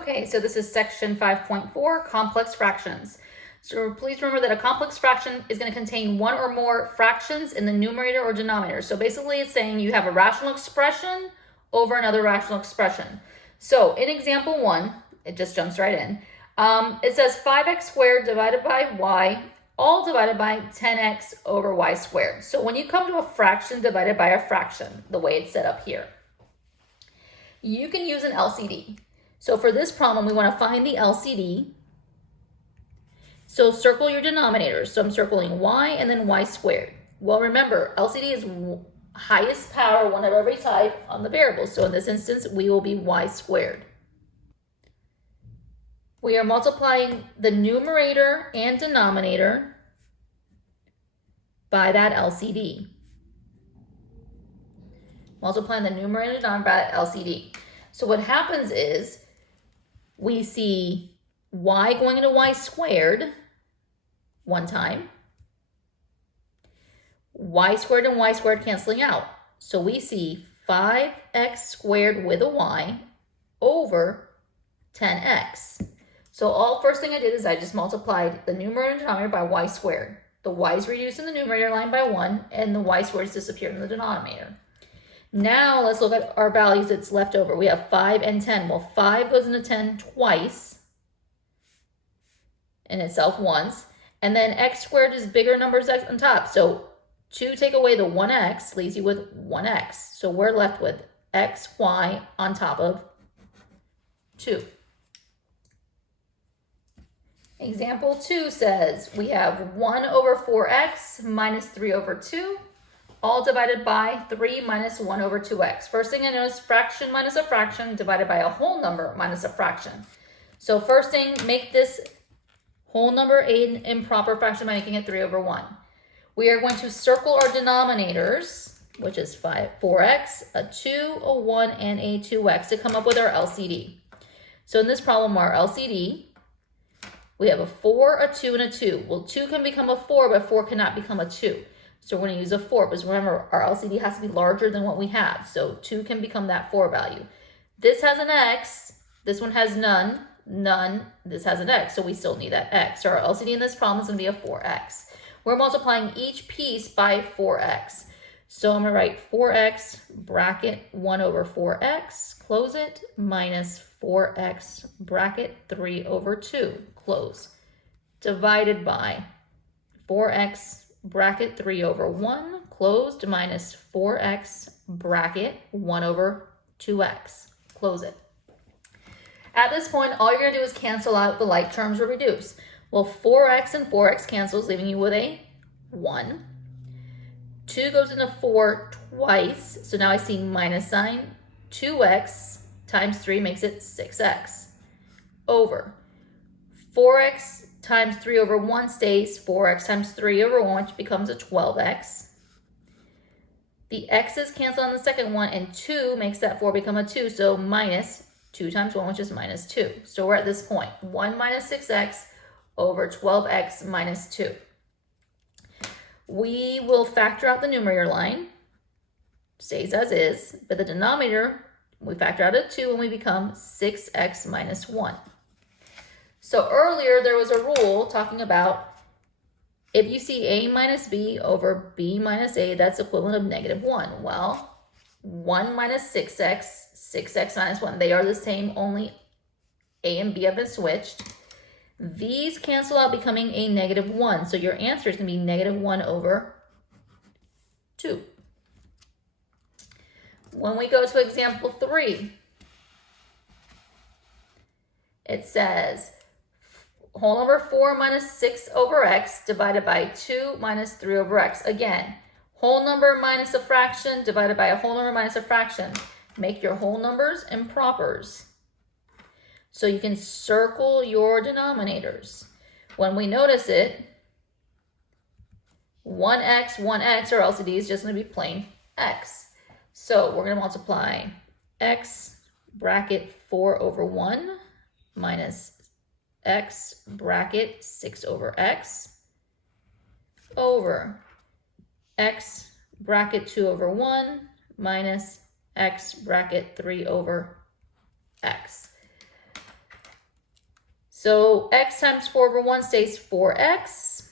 Okay, so this is section 5.4, complex fractions. So please remember that a complex fraction is going to contain one or more fractions in the numerator or denominator. So basically it's saying you have a rational expression over another rational expression. So in example 1, it just jumps right in. It says 5x squared divided by y, all divided by 10x over y squared. So when you come to a fraction divided by a fraction, the way it's set up here, you can use an LCD. So for this problem, we want to find the LCD. So circle your denominators. So I'm circling y and then y squared. Well, remember, LCD is highest power, one of every type on the variable. So in this instance, we will be y squared. We are multiplying the numerator and denominator by that LCD. Multiplying the numerator and denominator by that LCD. So what happens is we see y going into y squared one time, y squared and y squared canceling out. So we see 5x squared with a y over 10x. So first thing I did is I just multiplied the numerator and denominator by y squared. The y is reduced in the numerator line by 1, and the y squared is disappeared in the denominator. Now let's look at our values that's left over. We have 5 and 10. Well, 5 goes into 10 twice in itself once. And then x squared is bigger numbers on top. So 2 take away the 1x leaves you with 1x. So we're left with xy on top of 2. Example 2 says we have 1 over 4x minus 3 over 2. All divided by 3 minus 1 over 2x. First thing I notice, fraction minus a fraction divided by a whole number minus a fraction. So first thing, make this whole number an improper fraction by making it 3 over 1. We are going to circle our denominators, which is 4x, a 2, a 1, and a 2x to come up with our LCD. So in this problem, our LCD, we have a 4, a 2, and a 2. Well, 2 can become a 4, but 4 cannot become a 2. So we're going to use a 4, because remember, our LCD has to be larger than what we have. So 2 can become that 4 value. This has an x. This one has none. None. This has an x. So we still need that x. So our LCD in this problem is going to be a 4x. We're multiplying each piece by 4x. So I'm going to write 4x bracket 1 over 4x, close it, minus 4x bracket 3 over 2, close, divided by 4x bracket 3 over 1, closed, minus 4x bracket 1 over 2x, close it. At this point, all you're going to do is cancel out the like terms or reduce. Well, 4x and 4x cancels, leaving you with a 1. 2 goes into 4 twice, so now I see minus sign. 2x times 3 makes it 6x, over 4x times 3 over 1 stays 4x times 3 over 1, which becomes a 12x. The x's cancel on the second one, and 2 makes that 4 become a 2, so minus 2 times 1, which is minus 2. So we're at this point, 1 minus 6x over 12x minus 2. We will factor out the numerator line, stays as is, but the denominator, we factor out a 2 and we become 6x minus 1. So earlier there was a rule talking about if you see a minus b over b minus a, that's equivalent of negative 1. Well, 1 minus 6x, 6x minus 1, they are the same, only a and b have been switched. These cancel out, becoming a negative 1. So your answer is going to be negative 1 over 2. When we go to example 3, it says whole number 4 minus 6 over x divided by 2 minus 3 over x. Again, whole number minus a fraction divided by a whole number minus a fraction. Make your whole numbers impropers. So you can circle your denominators. When we notice it, 1x, 1x, our LCD is just going to be plain x. So we're going to multiply x bracket 4 over 1 minus x bracket 6 over x over x bracket 2 over 1 minus x bracket 3 over x. So x times 4 over 1 stays 4x.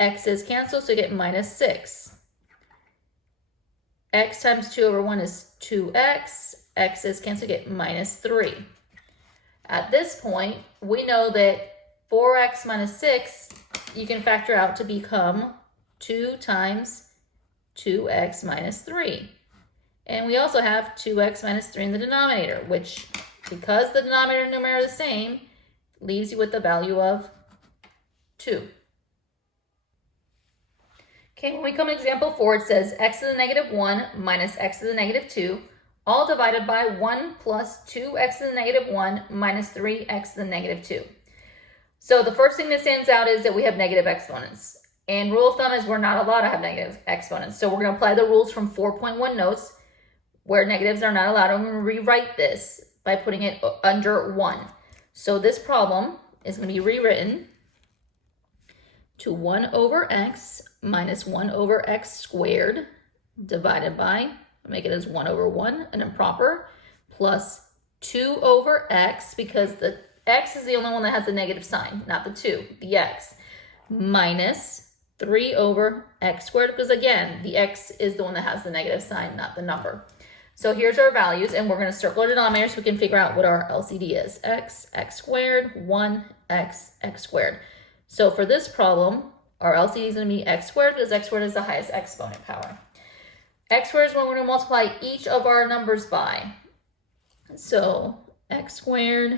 X is canceled, so you get minus 6. X times 2 over 1 is 2x. X is canceled, you get minus 3. At this point, we know that 4x minus 6, you can factor out to become 2 times 2x minus 3. And we also have 2x minus 3 in the denominator, which, because the denominator and numerator are the same, leaves you with the value of 2. Okay, when we come to example 4, it says x to the negative 1 minus x to the negative 2, all divided by 1 plus 2x to the negative 1 minus 3x to the negative 2. So the first thing that stands out is that we have negative exponents. And rule of thumb is we're not allowed to have negative exponents. So we're going to apply the rules from 4.1 notes where negatives are not allowed. I'm going to rewrite this by putting it under 1. So this problem is going to be rewritten to 1 over x minus 1 over x squared divided by, make it as 1 over 1, an improper, plus 2 over x, because the x is the only one that has the negative sign, not the 2, the x, minus 3 over x squared, because again, the x is the one that has the negative sign, not the number. So here's our values, and we're going to circle our denominator so we can figure out what our LCD is. X squared, 1, x squared. So for this problem, our LCD is going to be x squared because x squared is the highest exponent power. X squared is when we're going to multiply each of our numbers by. So x squared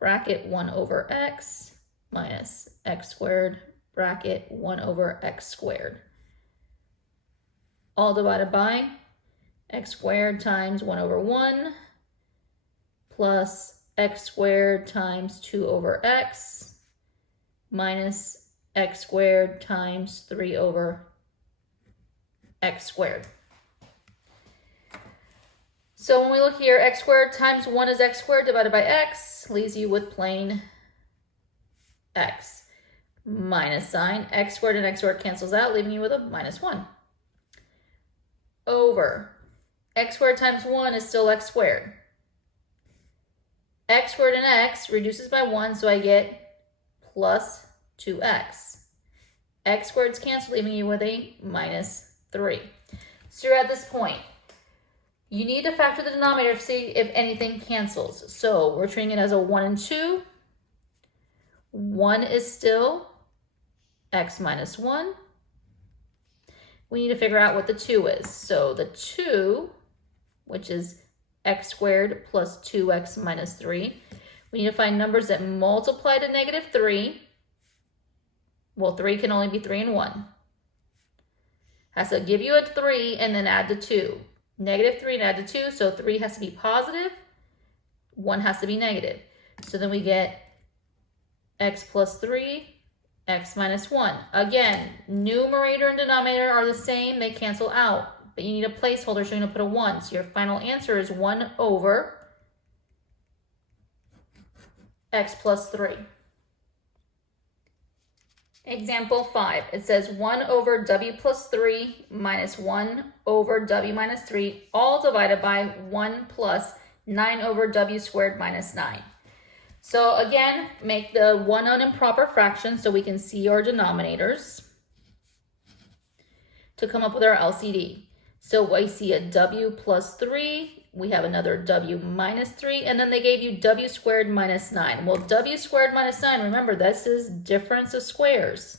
bracket 1 over x minus x squared bracket 1 over x squared. All divided by x squared times 1 over 1 plus x squared times 2 over x minus x squared times 3 over x squared. So when we look here, x squared times 1 is x squared divided by x, leaves you with plain x. Minus sign, x squared and x squared cancels out, leaving you with a minus 1. Over, x squared times 1 is still x squared. X squared and x reduces by 1, so I get plus 2x. X squared is canceled, leaving you with a minus 3. So you're at this point. You need to factor the denominator to see if anything cancels. So we're treating it as a 1 and 2. 1 is still x minus 1. We need to figure out what the 2 is. So the 2, which is x squared plus 2x minus 3. We need to find numbers that multiply to negative 3. Well, 3 can only be 3 and 1. Has to give you a 3 and then add the 2. Negative 3 and add the 2, so 3 has to be positive, 1 has to be negative. So then we get x plus 3, x minus 1. Again, numerator and denominator are the same, they cancel out. But you need a placeholder, so you're going to put a 1. So your final answer is 1 over x plus 3. Example 5, it says 1 over w plus 3 minus 1 over w minus 3, all divided by 1 plus 9 over w squared minus 9. So again, make the 1 an improper fraction so we can see our denominators to come up with our LCD. So I see a w plus 3, we have another w minus 3, and then they gave you w squared minus 9. Well, w squared minus 9, remember, this is difference of squares.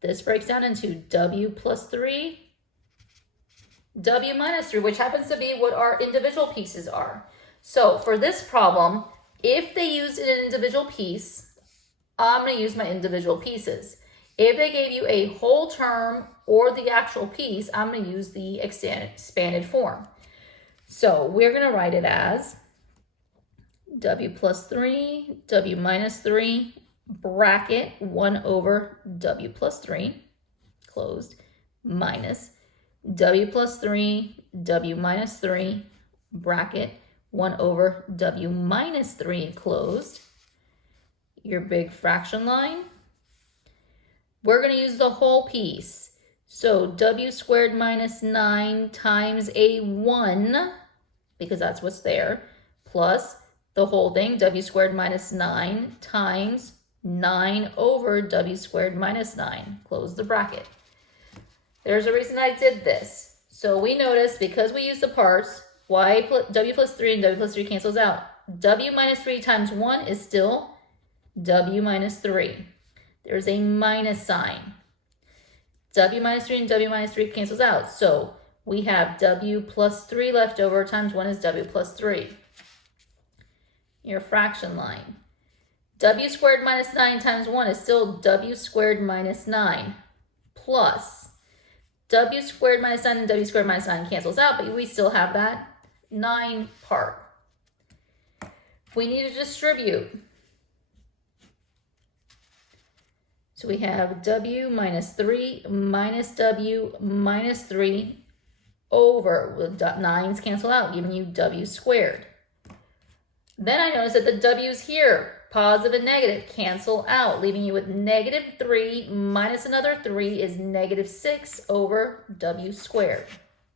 This breaks down into w plus 3, w minus 3, which happens to be what our individual pieces are. So for this problem, if they used an individual piece, I'm going to use my individual pieces. If they gave you a whole term or the actual piece, I'm going to use the expanded form. So we're going to write it as w plus 3, w minus 3, bracket 1 over w plus 3, closed, minus w plus 3, w minus 3, bracket 1 over w minus 3, closed. Your big fraction line. We're going to use the whole piece. So w squared minus 9 times a 1, because that's what's there, plus the whole thing, w squared minus 9 times 9 over w squared minus 9. Close the bracket. There's a reason I did this. So we notice because we use the parts, w plus 3 and w plus 3 cancels out. W minus 3 times 1 is still w minus 3. There's a minus sign. W minus 3 and w minus 3 cancels out. So we have w plus 3 left over times 1 is w plus 3. Your fraction line. W squared minus 9 times 1 is still w squared minus 9 plus w squared minus 9 and w squared minus 9 cancels out, but we still have that 9 part. We need to distribute. So we have w minus 3 minus w minus 3 over, with 9's cancel out, giving you w squared. Then I notice that the w's here, positive and negative, cancel out, leaving you with negative 3 minus another 3 is negative 6 over w squared.